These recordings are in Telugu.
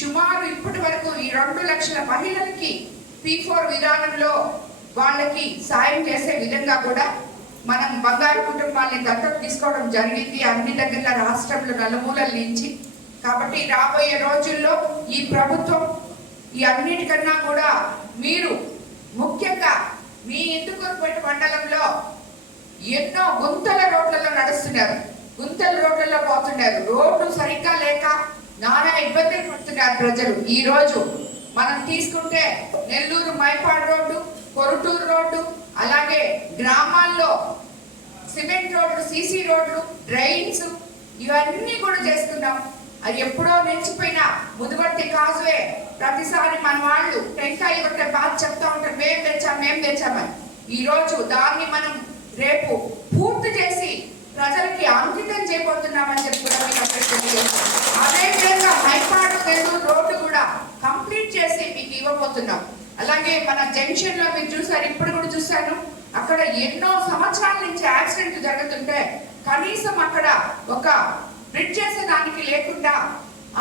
సుమారు ఇప్పటి వరకు ఈ 2 లక్షల మహిళలకి P4 విధానంలో వాళ్ళకి సాయం చేసే విధంగా కూడా మనం బంగారు కుటుంబాలని దత్తత తీసుకోవడం జరిగింది అన్ని దగ్గర రాష్ట్రంలో నలుమూలల నుంచి. కాబట్టి రాబోయే రోజుల్లో ఈ ప్రభుత్వం ఈ అన్నిటికన్నా కూడా మీరు ముఖ్యంగా మీ ఇందుకూరుపేట మండలంలో ఎన్నో గుంతల రోడ్లలో నడుస్తున్నారు, గుంతల రోడ్లలో పోతున్నారు, రోడ్డు సరిగ్గా లేక నానా ఇబ్బందులు పడుతున్నారు ప్రజలు. ఈ రోజు మనం తీసుకుంటే నెల్లూరు మైపాడు రోడ్డు, కొరుటూరు రోడ్డు, అలాగే గ్రామాల్లో సిమెంట్ రోడ్లు, సీసీ రోడ్లు, డ్రైన్స్ ఇవన్నీ కూడా చేస్తున్నాం. అది ఎప్పుడో నిలిచిపోయిన ముదువర్తి కాజువే ప్రతిసారి మన వాళ్ళు టెంకాయలు కొట్టే బాధ చెప్తా ఉంటారు, మేము తెచ్చామని. ఈ రోజు దాన్ని మనం రేపు పూర్తి చేసి ప్రజలకి అంకితం చేయబోతున్నామని చెప్పి కూడా మీకు తెలియజేస్తాం. అదే విధంగా మైపాడు నెల్లూరు రోడ్డు కూడా కంప్లీట్ చేసి మీకు ఇవ్వబోతున్నాం. అలాగే మన జంక్షన్ లో మీరు చూసారు, ఇప్పుడు కూడా చూశాను, అక్కడ ఎన్నో సంవత్సరాల నుంచి యాక్సిడెంట్లు జరుగుతుంటే కనీసం అక్కడ ఒక బ్రిడ్జ్ చేసేదానికి లేకుండా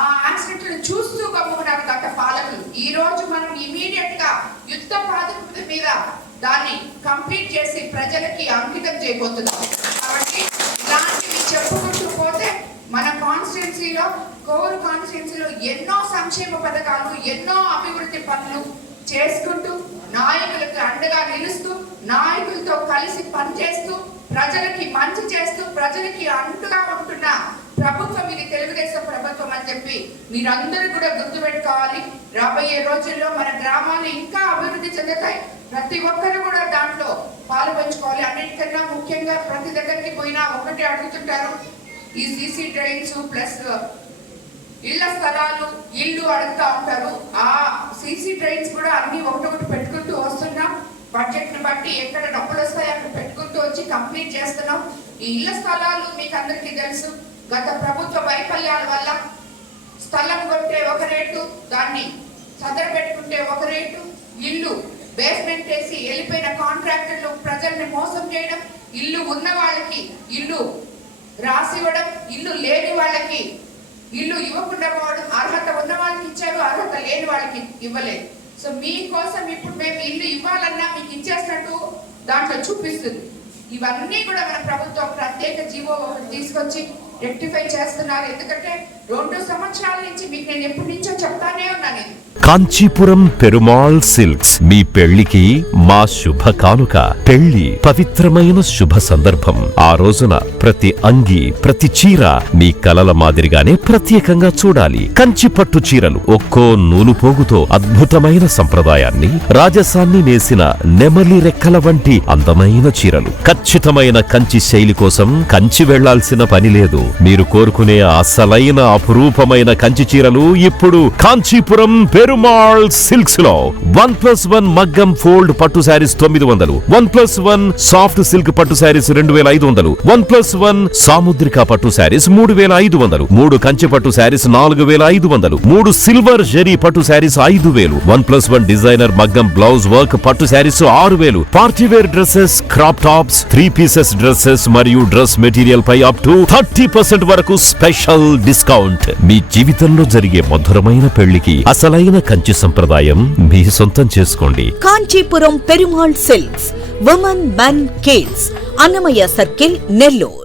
ఆ యాక్సిడెంట్లను చూస్తూ గమ్ముకున్నారు గత పాలకులు. ఈ రోజు మనం ఇమీడియట్ గా యుద్ధ ప్రాతిపదిక మీద దాన్ని కంప్లీట్ చేసి ప్రజలకి అంకితం చేయబోతున్నాం. కాబట్టి ఇలాంటివి చెప్పుకుంటూ పోతే మన కాన్స్టిట్యున్సీలో, కోవూరు కాన్స్టిట్యున్సీలో ఎన్నో సంక్షేమ పథకాలు, ఎన్నో అభివృద్ధి పనులు చేసుకుంటూ నాయకులకు అండగా నిలుస్తూ నాయకులతో కలిసి పనిచేస్తూ ప్రజలకి మంచి చేస్తూ ప్రజలకి అండగా ఉంటున్న ప్రభుత్వం ఇది తెలుగుదేశం ప్రభుత్వం అని చెప్పి మీరందరూ కూడా గుర్తుపెట్టుకోవాలి. రాబోయే రోజుల్లో మన గ్రామాలు ఇంకా అభివృద్ధి చెందుతాయి. ప్రతి ఒక్కరు కూడా దాంట్లో పాలు పంచుకోవాలి. అన్నిటికన్నా ముఖ్యంగా ప్రతి దగ్గరికి పోయినా ఒకటి అడుగుతుంటారు, ఈ సీసీ డ్రైన్స్ ప్లస్ ఇళ్ల స్థలాలు, ఇల్లు అడుగుతా ఉంటారు. ఆ సీసీ డ్రైన్స్ కూడా అన్ని ఒకటొకటి పెట్టుకుంటూ వస్తున్నాం. బడ్జెట్ ని బట్టి ఎక్కడ డబ్బులు వస్తాయి అక్కడ పెట్టుకుంటూ వచ్చి కంప్లీట్ చేస్తున్నాం. ఈ ఇళ్ల స్థలాలు మీకు అందరికీ తెలుసు, గత ప్రభుత్వ వైఫల్యాల వల్ల స్థలం కొంటే ఒక రేటు, దాన్ని సదర పెట్టుకుంటే ఒక రేటు, ఇల్లు బేస్మెంట్ వేసి వెళ్ళిపోయిన కాంట్రాక్టర్లు ప్రజల్ని మోసం చేయడం, ఇల్లు ఉన్న వాళ్ళకి ఇల్లు రాసివ్వడం, ఇల్లు లేని వాళ్ళకి ఇల్లు ఇవ్వకుండా పోవడం, అర్హత ఉన్న వాళ్ళకి ఇచ్చారు, అర్హత లేని వాళ్ళకి ఇవ్వలేదు. సో మీకోసం ఇప్పుడు మేము ఇల్లు ఇవ్వాలన్నా మీకు ఇచ్చేసినట్టు దాంట్లో చూపిస్తుంది. ఇవన్నీ కూడా మన ప్రభుత్వం ప్రత్యేక జీవో ఒకటి తీసుకొచ్చి రెక్టిఫై చేస్తున్నారు. ఎందుకంటే 2 సంవత్సరాల నుంచి మీకు నేను ఎప్పటి నుంచో చెప్తానే ఉన్నాను. కాంచీపురం పెరుమాళ్ సిల్క్స్ మీ పెళ్లికి మా శుభ కానుక. పెళ్లి పవిత్రమైన శుభ సందర్భం. ఆ రోజున ప్రతి అంగి, ప్రతి చీర మీ కలల మాదిరిగానే ప్రత్యేకంగా చూడాలి. కంచి పట్టు చీరలు ఒక్కో నూలు పోగుతో అద్భుతమైన సంప్రదాయాన్ని, రాజసాన్ని నేసిన నెమలి రెక్కల వంటి అందమైన చీరలు. ఖచ్చితమైన కంచి శైలి కోసం కంచి వెళ్లాల్సిన పని లేదు. మీరు కోరుకునే అసలైన అపురూపమైన కంచి చీరలు ఇప్పుడు కాంచీపురం పెరుమాళ్ సిల్క్స్ లో 1+1 మగ్గం ఫోల్డ్ పట్టు శారీస్ 900, 1+1 సాఫ్ట్ సిల్క్ పట్టు శారీస్ 2500, 1+1 సాముద్రిక పట్టు శారీస్ 3500, 3 కంచి పట్టు శారీస్ 4500, 3 సిల్వర్ జరీ పట్టు శారీస్ 5000, 1+1 డిజైనర్ మగ్గం బ్లౌజ్ వర్క్ పట్టు sarees 6000, partywear dresses, crop tops, 3 pieces dresses మరియు డ్రెస్ మెటీరియల్ పై అప్ టు 30% వరకు స్పెషల్ డిస్కౌంట్. మీ జీవితంలో జరిగే మధురమైన పెళ్లికి అసలైన కంచి సంప్రదాయం మీ సొంతం చేసుకోండి. Kanchipuram Perumal silks, women, men, kids, Annamayya circle, Nellore.